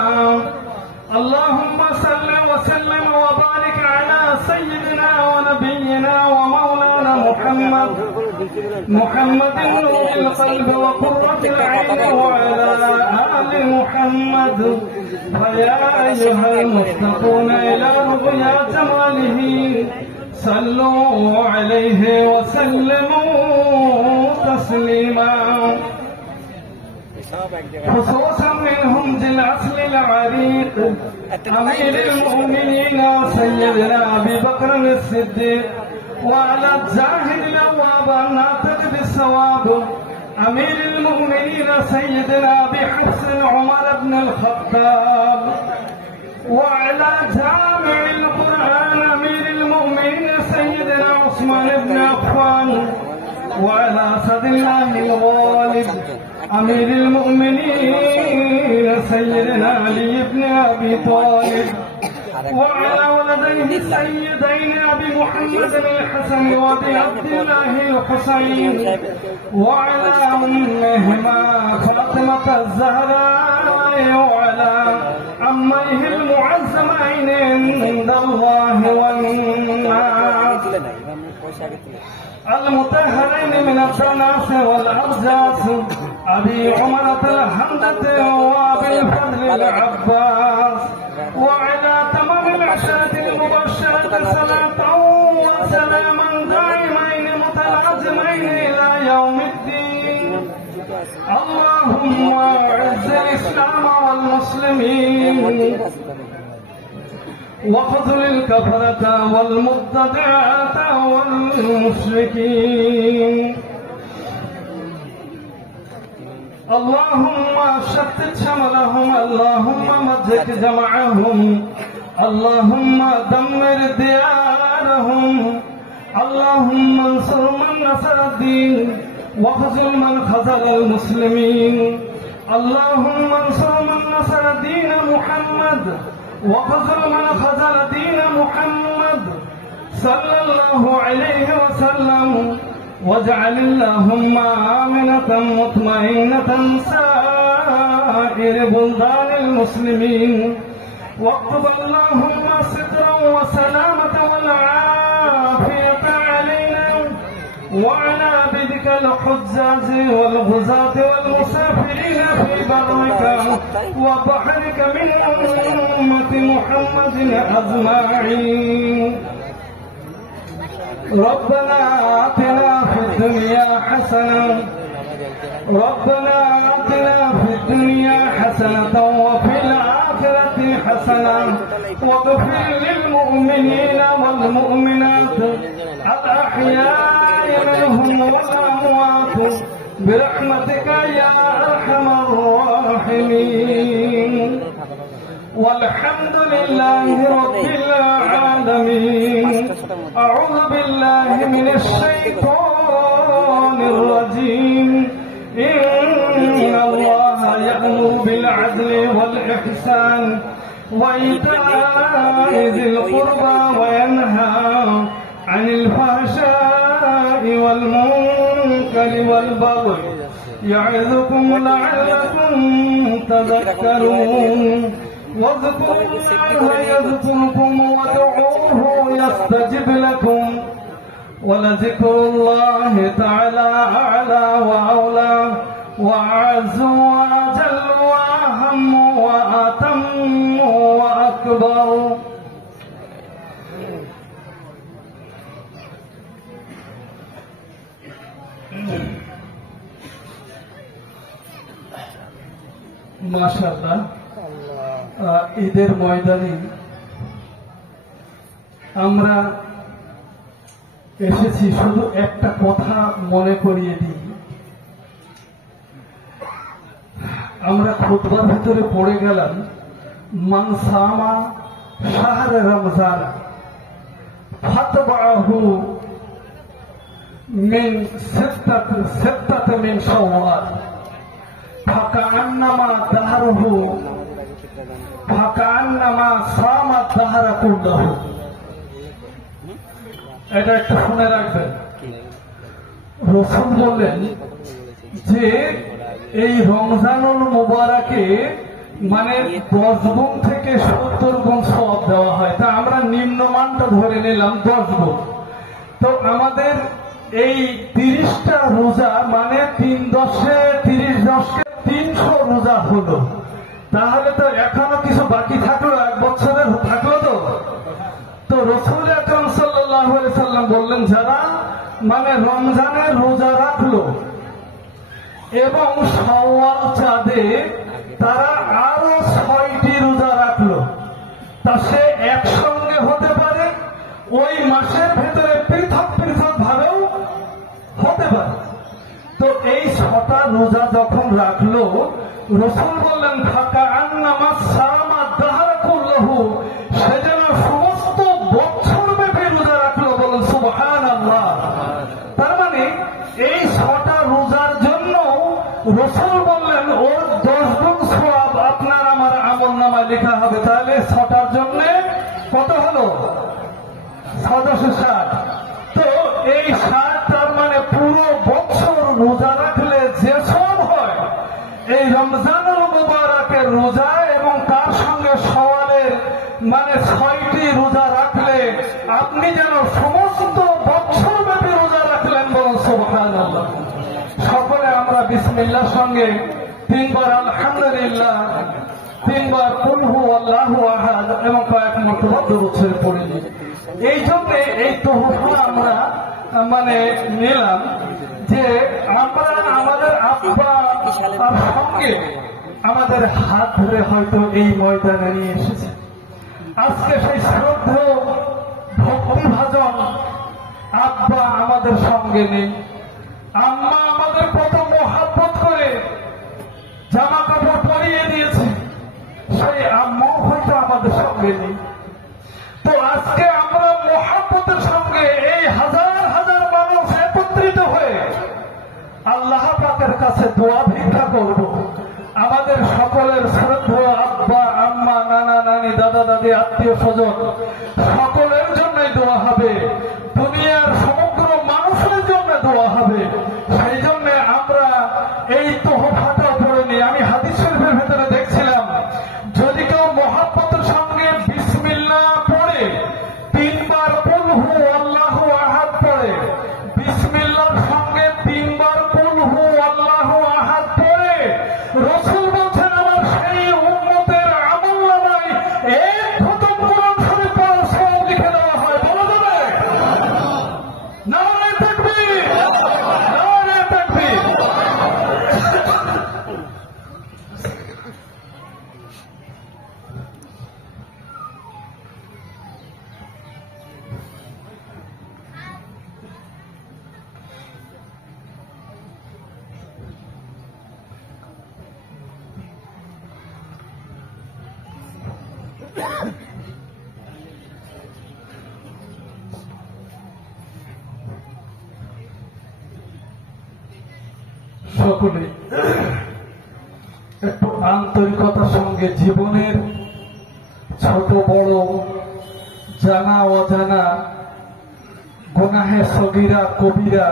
اللهم صل وسلم وبارك على سيدنا ونبينا ومولانا محمد نور القلب وقرة العين وعلى آل محمد. فيا أيها المتقون إلى رؤيا جماله صلوا عليه وسلموا تسليما. خصوصا منهم ذي الأصل العريق أمير المؤمنين سيدنا أبي بكر الصديق وعلى الزاهد الأواب الناطق بالصواب أمير المؤمنين سيدنا أبي حفص عمر بن الخطاب وعلى جامع القرآن أمير المؤمنين سيدنا عثمان بن عفان وعلى أسد الله الغالب أمير المؤمنين سيدنا علي بن أبي طالب وعلى ولديه السيدين أبي محمد الحسن وأبي عبد الله الحسين وعلى أمهما فاطمة الزهراء وعلى عميه المعزمين عند الله والناس المطهرين من الدناس والأرجاس أبي عمرة الحمدة وأبي الفضل العباس وعلى تمام العشرة المبشرة صلاة وسلاما دائمين متلازمين إلى يوم الدين. اللهم أعز الإسلام والمسلمين وخذل الكفرة والمبتدعة والمشركين. اللهم شتت شملهم، اللهم مزق جمعهم، اللهم دمر ديارهم، اللهم انصر من نصر الدين واخذل من خذل المسلمين. اللهم انصر من نصر دين محمد وخذل من خذل دين محمد صلى الله عليه وسلم. واجعل اللهم آمنة مطمئنة سائر بلدان المسلمين. واكتب اللهم سترا وسلامة والعافية علينا وعلى عبيدك الحجاج والغزاة والمسافرين في برك وبحرك من أمة محمد أجمعين. ربنا آتنا في الدنيا حسنة، ربنا آتنا في الدنيا حسنة وفي الآخرة حسنة واغفر للمؤمنين والمؤمنات الأحياء منهم والأموات برحمتك يا أرحم الراحمين. والحمد لله رب العالمين. أعوذ بالله من الشيطان الرجيم. إن الله يأمر بالعدل والإحسان وإيتاء ذي القربى وينهى عن الفحشاء والمنكر والبغي يعظكم لعلكم تذكرون. واذكروا الله يذكركم وادعوه يستجب لكم ولذكر الله تعالى أعلى وأولى وأعز وأجل وأهم وأتم وأكبر. মাশাআল্লাহ, ঈদের ময়দানে আমরা এসেছি। শুধু একটা কথা মনে করিয়ে দিই, আমরা খুতবার ভিতরে পড়ে গেলাম মান সামা শাহর রমজান ফাতবাহু মিন সিত্তাত মিন শাওয়াল ফাকান্নামা দাহরহু ফাকান্নামা সামা দাহরা কুল্লাহু। এটা একটু শুনে রাখবেন। রাসূল বললেন যে এই রমজানুল মুবারাকে মানে 10 গুণ থেকে 70 গুণ সওয়াব দেওয়া হয়। তা আমরা নিম্নমানটা ধরে নিলাম 10 গুণ। তো আমাদের এই 30টা রোজা মানে 30 × 300 রোজা হলো। তাহলে তো এখনো কিছু বাকি থাকলো, 1 বছরের থাকলো। তো রাসূল আকরাম সাল্লাল্লাহু আলাইহি সাল্লাম বললেন যারা মানে রমজানের রোজা রাখলো এবং শাওয়াল চাঁদে তারা আরো 6টি রোজা রাখলো, তা সে একসঙ্গে হতে পারে, ওই মাসের ভেতরে পৃথক পৃথক ভাবেও হতে পারে। তো এই 6টা রোজা যখন রাখলো, রাসূল বললেন ফাকা আন্নামা সামা দাহরা কুল্লাহু, সে যেন সমস্ত বছর ব্যাপী রোজা রাখলো। বলেন সুবহানাল্লাহ। তার মানে এই 6টা রোজার জন্য রাসূল বললেন ওর 10 গুণ সওয়াব আপনার আমার আমলনামায় লেখা হবে। তাহলে 6টার জন্য 60। তো এই 60 তার মানে পুরো বছর রোজা রাখলে যে সব হয়, এই রমজানুল মুবারকের রোজা এবং তার সঙ্গে সওয়ালের মানে 6টি রোজা রাখলে আপনি যেন সমস্ত বছর ব্যাপী রোজা রাখলেন। বলুন সুবহানাল্লাহ। সকলে আমরা বিসমিল্লাহর সঙ্গে 3 বার আলহামদুলিল্লাহ, 3 বার কুল হুয়াল্লাহু আহাদ এবং কয়েক মরতবা দরুদ শরীফ পড়ে নিই। এই জন্য এই তোহফা আমরা মানে নিলাম যে আমরা আমাদের আব্বা আর সঙ্গে আমাদের হাত ধরে হয়তো এই ময়দানে নিয়ে এসেছে। আজকে সেই শ্রদ্ধেয় ভক্তিভাজন আব্বা আমাদের সঙ্গে নেই। আম্মা আমাদের কত মোহাব্বত করে জামা কাপড় পরিয়ে দিয়েছে, সেই আম্মাও হয়তো আমাদের সঙ্গে নেই। তো আজকে আমরা মোহাব্বতের সঙ্গে এই হাজার হাজার মানুষ একত্রিত হয়ে আল্লাহ পাকের কাছে দোয়া ভিক্ষা করব। আমাদের সকলের শ্রদ্ধেয় আব্বা আম্মা নানা নানি দাদা দাদি আত্মীয় স্বজন সকলের জন্যই দোয়া হবে, দুনিয়ার সমগ্র মানুষের জন্য দোয়া হবে। সেই জন্য আমরা এই তোহফাটা পড়ে নিই। আমি হাদিস শরীফের ভেতরে দেখছিলাম, যদি কেউ মহাব্বতের সঙ্গে বিসমিল্লাহ পড়ে 3 বার কুল হুয়াল্লাহু আহাদ পড়ে, বিসমিল্লাহর সঙ্গে 3 বার কুল হুয়াল্লাহু আহাদ পড়ে, রাসূল বলছেন আমার সেই উম্মতের আমলনামায় এক খতম কোরআন শরীফ পড়ার সওয়াব লিখে দেওয়া হয়। বলা যাবে? নারে তাকবীর, নারে তাকবীর। সকলে একটু আন্তরিকতার সঙ্গে জীবনের ছোট বড় জানা অজানা গুনাহে সগীরা কবিরা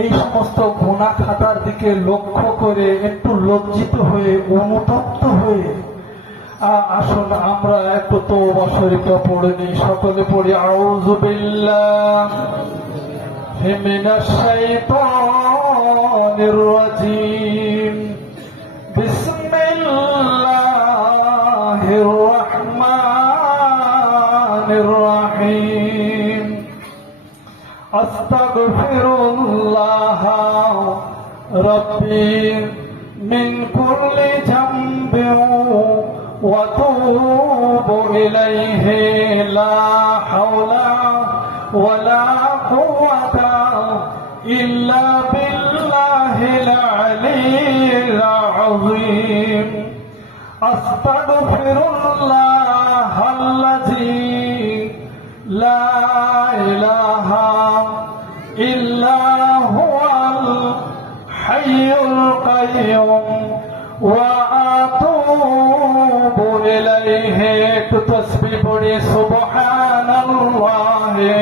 এই সমস্ত গুনাহ খাতার দিকে লক্ষ্য করে একটু লজ্জিত হয়ে অনুতপ্ত হয়ে আসুন আমরা একটু তওবা শরীফা পড়ে নিই। সকলে পড়ি আউযু বিল্লাহি মিনাশ শাইতানির রাজীম। বিসমিল্লাহির রাহমানির রাহিম। আস্তাগফিরুল্লাহ রাব্বি মিন কুল্লি যামবিন ওয়া তুবু ইলাইহি লা হাওলা ওয়া লা কুওয়াতা ইল্লা বিল্লাহিল আলিয়্যিল আযীম। আস্তাগফিরুল্লাহাল্লাযী লা ইলাহা ইল্লা হুয়াল হাইয়ুল কাইয়্যুম ওয়া আতুবু ইলাইহি। একটু তাসবিহ পড়ি সুবহানাল্লাহি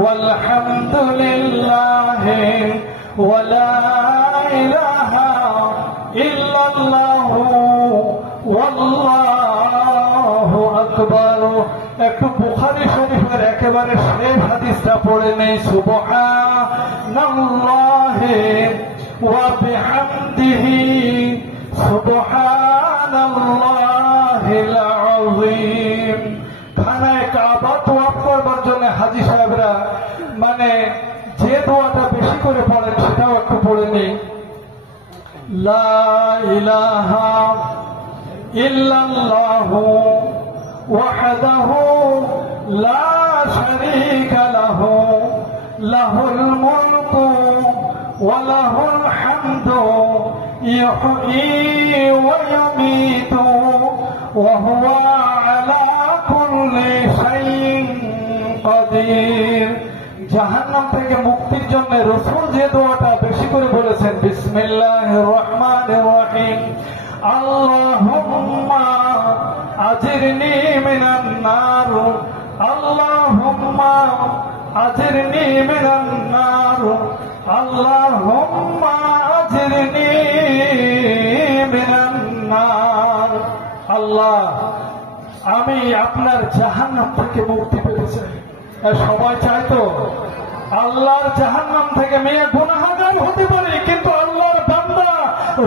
ওয়ালহামদুলিল্লাহি ওয়া লা ইলাহা ইল্লাল্লাহু ওয়াল্লাহু আকবার। একটু বুখারী শরীফের একেবারে শেষ হাদিসটা পড়ে নেই। সুবহানাল্লাহি ওয়া বিহামদিহি সুবহানাল্লাহিল আযীম। খানায়ে কাবা তওয়াফ করবার জন্য হাজী সাহেবরা মানে যে দোয়াটা বেশি করে পড়েন সেটাও একটু পড়ে নেই। লা ইলাহা ইল্লাল্লাহু ওয়াহদাহু লা শারীকা লাহু লাহুল মুলকু ওয়া লাহুল হামদু ইউহয়ী ওয়া ইউমীতু ওয়া হুয়া আলা কুল্লি শাইইন কাদির। জাহান্নাম থেকে মুক্তির জন্য রাসূল যে দোয়াটা বেশি করে বলেছেন, বিসমিল্লাহির রহমানির রহিম। আল্লাহুম্মা আজিরনি মিনান নার, আল্লাহুম্মা আজিরনি মিনান নার, আল্লাহুম্মা আজিরনি মিনান নার। আল্লাহ, আমি আপনার জাহান্নাম থেকে মুক্তি পেতে চাই। সবাই চায় তো আল্লাহর জাহান্নাম থেকে। মেয়ে গুনাহগার হতে পারে, কিন্তু আল্লাহর বান্দা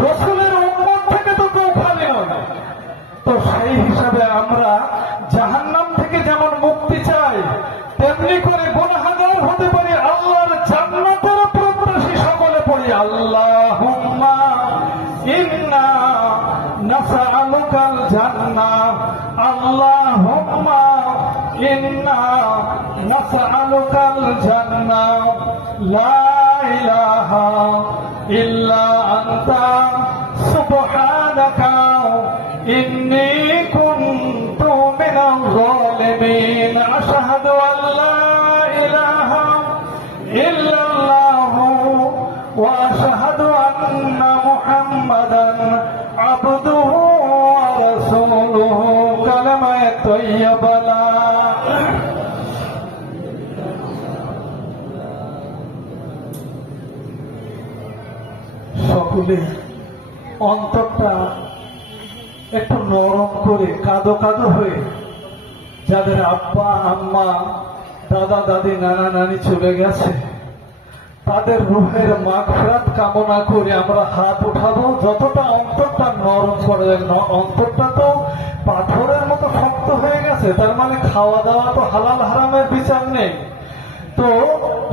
রাসূলের উম্মত থেকে তো কেউ খালি নয়। তো সেই হিসাবে আমরা জাহান্নাম থেকে যেমন মুক্তি চাই, তেমনি করে গুনাহগার হতে পারি, আল্লাহর জান্নাতের প্রত্যাশী সকলে পড়ি আল্লাহুম্মা ইন্না নাসআলুকাল জান্নাহ, আল্লাহুম্মা ইন্না নাসআলুকাল জান্নাহ, লা ইলাহা ইল্লা আনতা সুবহানাকা ইন্নী কুনতু মিনাল যালিমিন। আশহাদু আল্লা ইলাহা ইল্লাল্লাহু ওয়া আশহাদু আন্না মুহাম্মাদান আবদুহু ওয়া রাসূলুহু। কালেমায়ে তাইয়্যিবা। সকলে অন্তরটা একটু নরম করে, কাঁদো কাঁদো হয়ে, যাদের আব্বা আম্মা দাদা দাদি নানা নানি চলে গেছে তাদের রূহের মাগফিরাত কামনা করে আমরা হাত উঠাবো। যতটা অন্তরটা নরম করে, অন্তরটা তো পাথরের মতো শক্ত হয়ে গেছে, তার মানে খাওয়া দাওয়া তো হালাল হারামের বিচার নেই। তো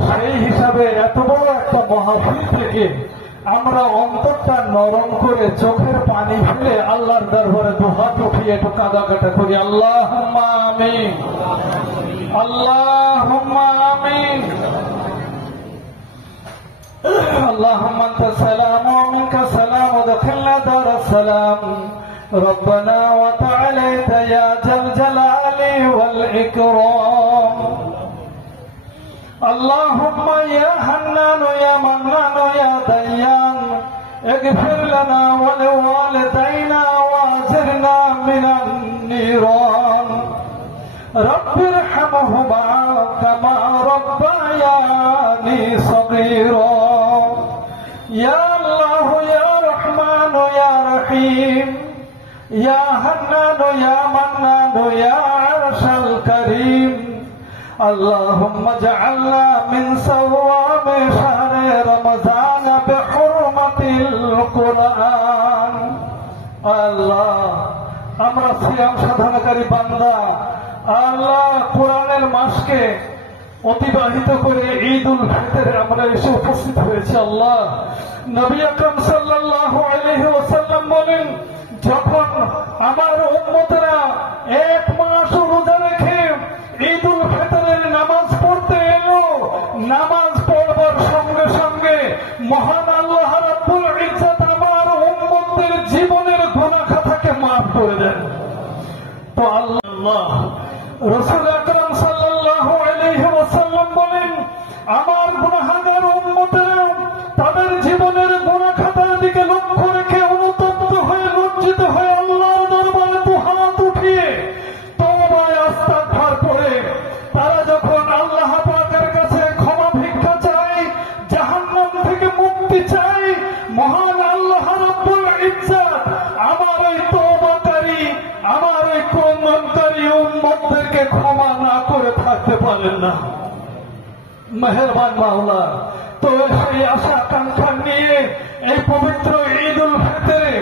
সেই হিসাবে এত বড় একটা মাহফিল থেকে আমরা অন্তরটা নরম করে চোখের পানি ফেলে আল্লাহর দরবারে দুহাত উঠিয়ে একটু কাঁদাকাটা করি। আল্লাহুম্মা আমিন, আল্লাহুম্মা আমিন। اللهم انت السلام ومنك السلام ودخلنا دار السلام ربنا وتعاليت يا ذا الجلال والإكرام اللهم يا حنان يا منان يا ديان اغفر لنا ولوالدينا واجرنا من النيران رب ارحمهما كما ربياني صغيرا يا الله يا رحمن يا رحيم يا حنان يا منان يا عرش الكريم اللهم اجعلنا من صوام شهر رمضان بحرمة القرآن الله আমরা সিয়াম সাধনাকারী বান্দা, আল্লাহ কোরআনের মাসকে অতিবাহিত করে ঈদ উল ফিতরে আমরা এসে উপস্থিত হয়েছি। আল্লাহ, নবী আকরাম সাল্লাল্লাহু আলাইহি ওয়াসাল্লাম বলেন, যখন আমার উম্মতেরা এক মাস রোজা রেখে ঈদ উল ফিতরের নামাজ পড়তে এলো, নামাজ পড়বার সঙ্গে সঙ্গে মহান আল্লাহ রাব্বুল ইজ্জত আমার উম্মতদের জীবনের গুনাহ খাতাকে মাফ করে দেন। তো আল্লাহ রাসূল আকরাম সাল্লাল্লাহু আলাইহি ওয়াসাল্লাম বলেন, আমার গুনাহগার উম্মতেরা তাদের জীবনের গুনাহ খাতার দিকে লক্ষ্য রেখে অনুতপ্ত হয়ে লজ্জিত হয়ে আল্লাহর দরবারে দুহাত উঠিয়ে তওবায় ইস্তিগফার করে তারা যখন আল্লাহ পাকের কাছে ক্ষমা ভিক্ষা চায়, জাহান্নাম থেকে মুক্তি চায়, মহান আল্লাহ রাব্বুল ইজ্জত আমার এই তওবাকারী, আমার এই ক্রন্দনকারী উম্মতদেরকে ক্ষমা না করে থাকতে পারেন না। মেহেরবান মাওলা, তো সেই আশা আকাঙ্ক্ষা নিয়ে এই পবিত্র ঈদ উল ফিতরে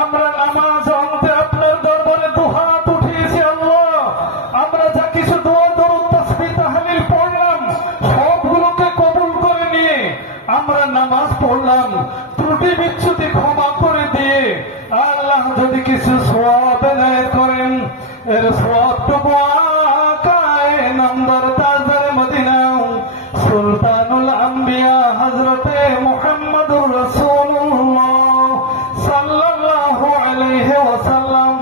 আমরা নামাজ আনতে আপনার দরবারে দুহাত উঠিয়েছি। আল্লাহ, আমরা যা কিছু দোয়া দরুদ তাসবিহ তাহলিল পড়লাম সবগুলোকে কবুল করে নিয়ে আমরা নামাজ পড়লাম, ত্রুটি বিচ্যুতি ক্ষমা করে দিয়ে আল্লাহ যদি কিছু সওয়াব এনায়েত করেন, এর সওয়াবটুকু আকায়ে নামদার তাজদার মদিনা সুলতানুল আম্বিয়া হযরতে মুহাম্মদুর রাসূলুল্লাহ সাল্লাল্লাহু আলাইহি ওয়াসাল্লাম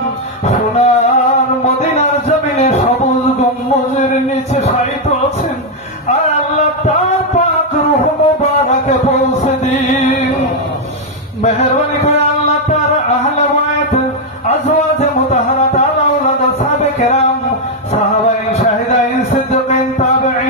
সোনার মদিনার জমিনে সবুজ গম্বুজের নিচে শায়িত আছেন, আর আল্লাহ তার পাক রূহ মুবারকে পৌঁছে দিন। মেহেরবানি করে আল্লাহ তার আহলে বায়ত, আজওয়াজে মুতাহহারাত, আওলাদ, সাহাবে কেরাম, সাহাবায়ে শাহিদায়ে, সিদ্দিকিন, তাবেঈন,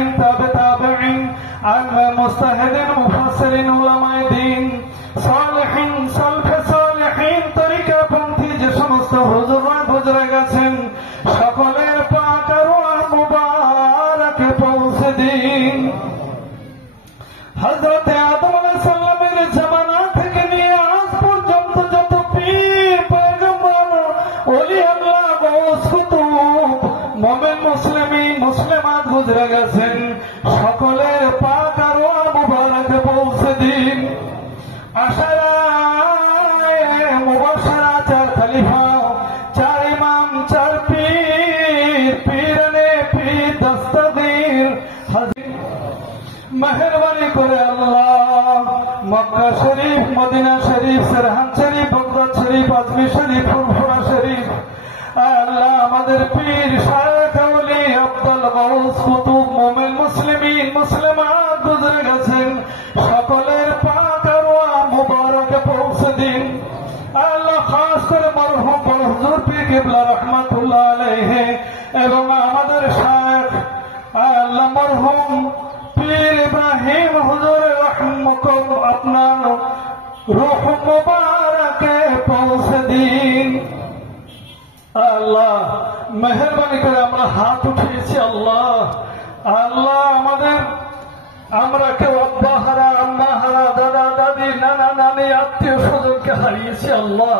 আশারায়ে মুবাশশারা, 4 খলিফা, 4 ইমাম, 4 পীর, পীরানে পীর দস্তগীর হাজির। মেহেরবানি করে আল্লাহ মক্কা শরীফ, মদিনা শরীফ, সেরহান শরীফ, বগদাদ শরীফ, আজমির শরীফ, ফুরফুরা শরীফ, আল্লাহ আমাদের পীর শায়েখ আউলি আব্দুল গাউস কুতুব মুমিন মুসলিমিন মুসলিমাত গুজরে গেছেন, সকলের পাক আরওয়াহ মুবারকে পৌঁছে দিন। আল্লাহ খাস করে মরহুম বড় হুজুর পীর কিবলা রহমাতুল্লাহ আলাইহি এবং আমাদের শায়েখ আল্লাহ মরহুম পীর ইব্রাহিম হুজুর রহমতুল আপনার রূহ মুবারকে পৌঁছে দিন। আল্লাহ মেহেরবানি করে আমরা হাত উঠিয়েছি আল্লাহ, আল্লাহ আমাদের আমরা কেউ আব্বা হারা, আম্মা হারা, দাদা দাদি, নানা নানি, আত্মীয় স্বজনকে হারিয়েছি আল্লাহ।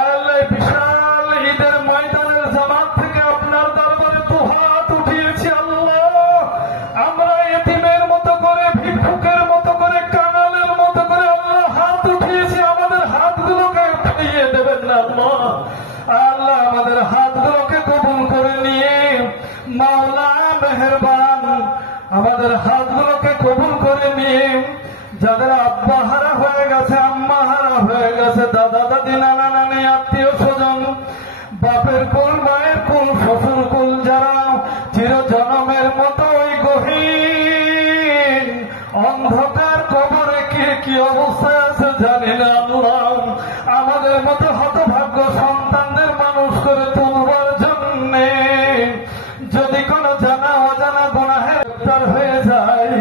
আল্লাহ বিশাল ঈদের ময়দানের জামাত থেকে আপনার দরবারে দুহাত উঠিয়েছি আল্লাহ। আমরা এতিমের মতো করে, ভিক্ষুকের মতো করে, কাঙালের মতো করে আল্লাহ হাত উঠিয়েছি, আমাদের হাতগুলোকে উঠিয়ে দেবেন না আল্লাহ। আল্লাহ আমাদের হাতগুলোকে কবুল করে নিয়ে মাওলা মেহেরবান আমাদের হাতগুলোকে কবুল করে নিয়ে যাদের আব্বা হারা হয়ে গেছে, আম্মা হারা হয়ে গেছে, দাদা দাদি, নানা নানি, আত্মীয় স্বজন, বাপের কুল, মায়ের কুল, শ্বশুর কুল, যারা চির জনমের মতো ওই গহীন অন্ধকার কবরে কি অবস্থায় আছে জানি না আল্লাহ, আমাদের মতো হতভাগ্য সন্তানদের মানুষ করে তুলবার জন্যে যদি কোনো জানা অজানা গুনাহে গ্রেফতার হয়ে যায়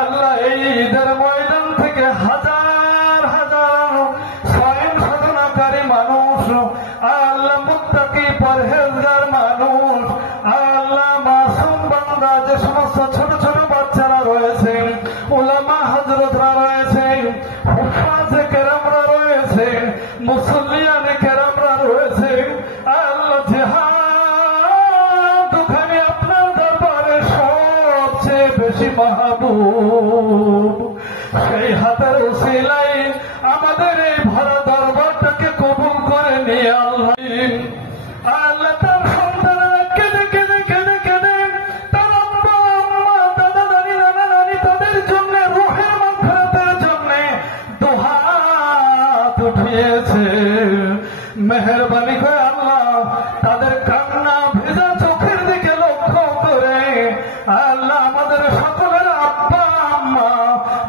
আল্লাহ, এই ঈদের ময়দান থেকে হাজার হাজার স্বয়ং সাধনাকারী মানুষ আল্লাহ, মুত্তাকি পরহেজগার মানুষ আল্লাহ, মাসুম বান্দা, যে সমস্ত ছোট ছোট বাচ্চারা রয়েছে, উলামা হযরতরা রয়েছে, হুফাজে কেরামরা রয়েছে, মুসল্লিয়ানে কেরামরা রয়েছে আল্লাহ, জিহাদ ওখানে আপনার দরবারে সবচেয়ে বেশি মাহবুব, সেই হাতের উসিলায় আমাদের এই ভরা দরবারটাকে কবুল করে নিয়ে আল্লাহ। আল্লাহ তার সন্তানেরা কেঁদে কেঁদে কেঁদে কেঁদে তার আব্বা আম্মা, দাদা দাদি, নানা নানি, তাদের জন্য রুহের মাগফিরাতের জন্য দুহাত উঠিয়েছে। মেহেরবানি করে আল্লাহ তাদের কান্না ভেজা চোখের দিকে লক্ষ্য করে আল্লাহ আমাদের সকলের আব্বা আম্মা,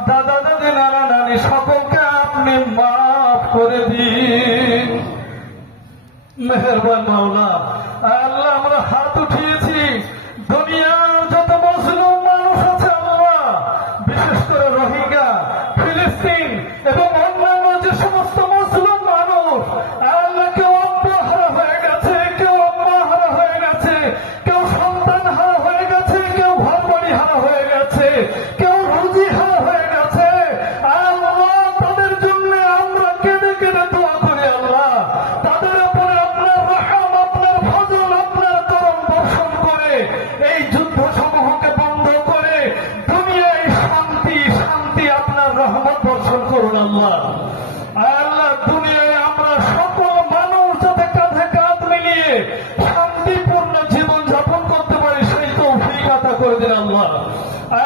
দাদা দাদি, নানা নানি সকলকে আপনি মাফ করে দিন। মেহেরবান মাওলা আল্লাহ আমরা হাত উঠিয়েছি, দুনিয়ার যত মুসলিম মানুষ আছে আল্লাহ, বিশেষ করে রোহিঙ্গা, ফিলিস্তিন এবং অন্যান্য যে সমস্ত মুসলিম মানুষ আল্লাহ, কেউ আব্বা হারা হয়ে গেছে, কেউ আম্মা হারা হয়ে গেছে, কেউ সন্তান হারা হয়ে গেছে, কেউ ঘর বাড়ি হারা হয়ে গেছে, কেউ রুজি হারা হয়ে গেছে আল্লাহ, তাদের জন্য আমরা কেঁদে কেঁদে দোয়া করি আল্লাহ, তাদের উপরে আপনার রহম, আপনার ফজল, আপনার করম বর্ষণ করে এই যুদ্ধ সমূহকে বন্ধ করে দুনিয়ায় শান্তি শান্তি আপনার রহমত বর্ষণ করুন আল্লাহ। আল্লাহ দুনিয়ায় আমরা সকল মানুষ যাতে কাঁধে কাঁধ মিলিয়ে শান্তিপূর্ণ জীবন যাপন করতে পারি সেই তৌফিক আতা করে দিন আল্লাহ।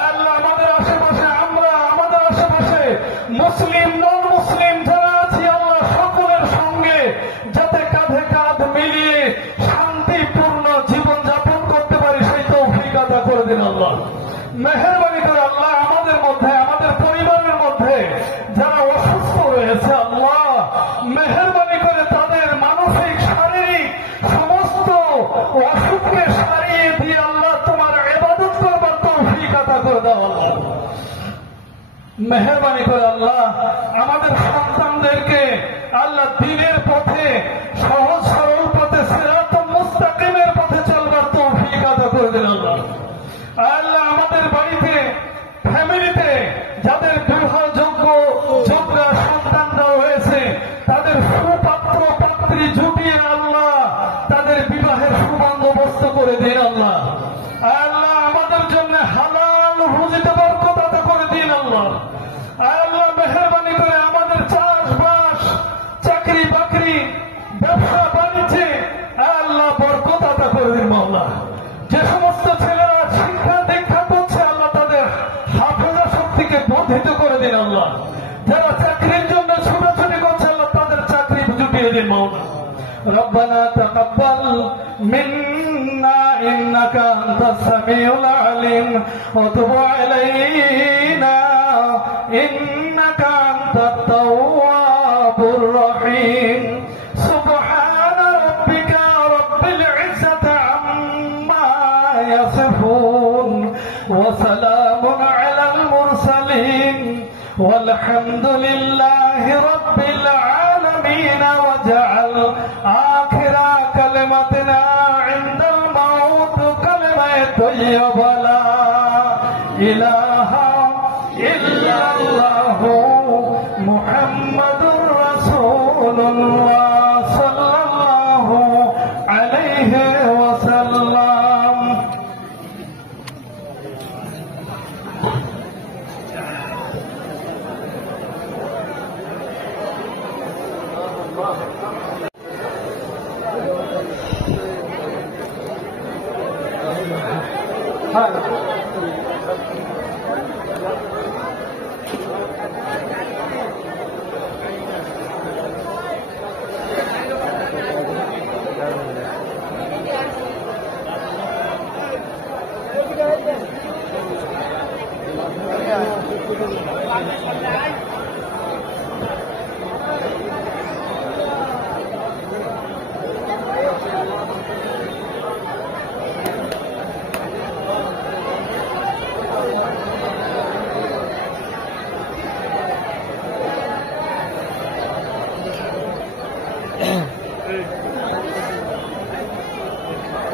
আল্লাহ আমাদের আশেপাশে, আমরা আমাদের আশেপাশে মুসলিম নন মুসলিম যারা আছি আল্লাহ, সকলের সঙ্গে যাতে কাঁধে কাঁধ মিলিয়ে শান্তিপূর্ণ জীবন যাপন করতে পারি সেই তৌফিক আতা করে দিন আল্লাহ। মেহেরবানি করে আল্লাহ আমাদের মধ্যে, আমাদের পরিবারের মধ্যে যারা অসুস্থ রয়েছে আল্লাহ, মেহেরবানি করে তাদের মানসিক শারীরিক সমস্ত অসুখকে সারিয়ে দিয়ে আল্লাহ তোমার ইবাদত করবার তৌফিক আতা করে দাও আল্লাহ। মেহেরবানি করে আল্লাহ আমাদের সন্তানদেরকে আল্লাহ দ্বীনের পথে, সহজ সরল পথে, সিরাতুল মুস্তাকিমের পথে চলবার তৌফিক আতা করে দিন আল্লাহ। আল্লাহ আমাদের বাড়িতে, ফ্যামিলিতে যাদের বিবাহযোগ্য যোগ্য সন্তানরা রয়েছে তাদের সুপাত্র পাত্রী জুটিয়ে আল্লাহ তাদের বিবাহের সুবন্দোবস্ত করে দিন আল্লাহ। আল্লাহ আমাদের জন্য হালাল রুজিতে বরকত আতা করে দিন আল্লাহ। আল্লাহ মেহেরবানি করে আল্লাহ। যারা চাকরির জন্য ছোটাছুটি করছে আল্লাহ তাদের চাকরি জুটিয়ে দিন মাওলা। ربنا تقبل منا إنك أنت السميع العليم وتب علينا إنك أنت التواب الرحيم سبحان ربك رب العزة عما يصفون وسلام على المرسلين والحمد لله رب العالمين وجعل آخر كلمتنا عند الموت كلمة طيبة لا إله إلا الله محمد رسول الله صلى الله عليه وسلم.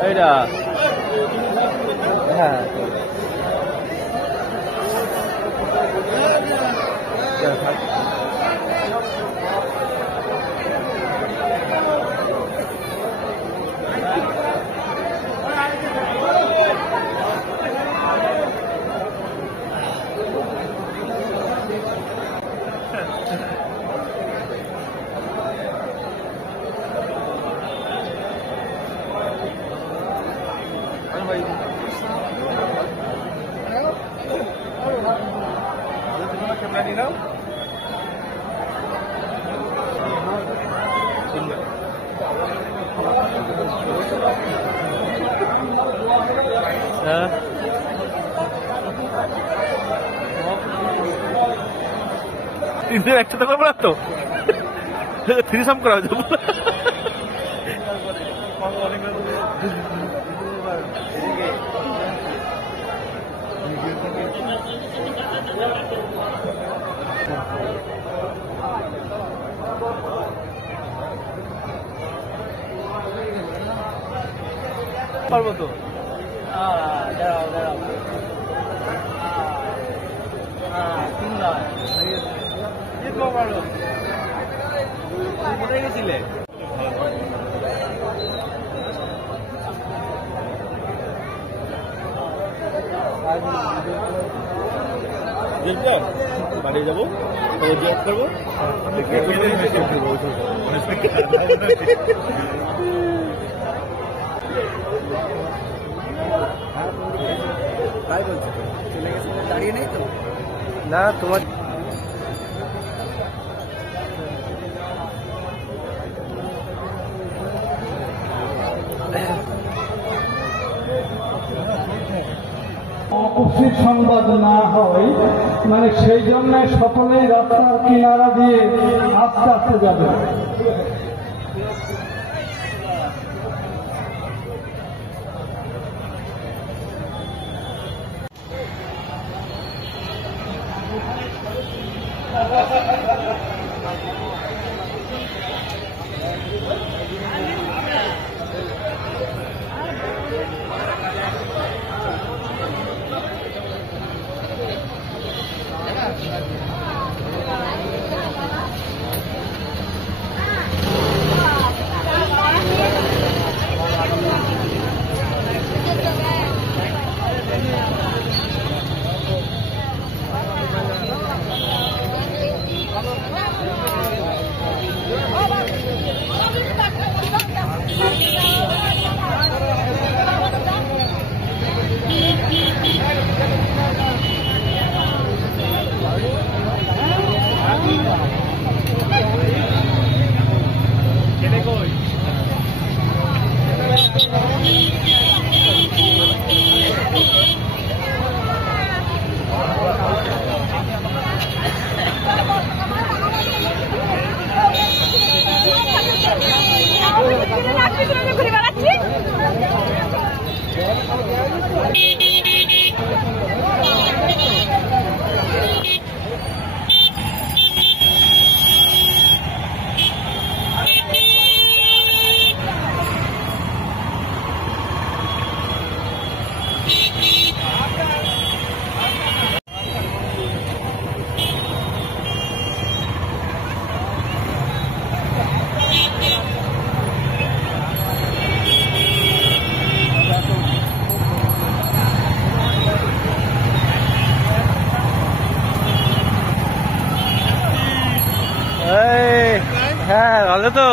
এইটা হ্যাঁ তিনজন একসাথে করবো না তো, থ্রিসাম করা হয়েছে। পারবো তো কোথায় গেছিলে? বাড়ি যাবো, জব করবো, দাঁড়িয়ে নেই তো না তোমার উচিত সংবাদ না হয়, মানে সেই জন্য সকলেই রাস্তার কিনারা দিয়ে আস্তে আস্তে যাবে। হ্যাঁ ভালো তো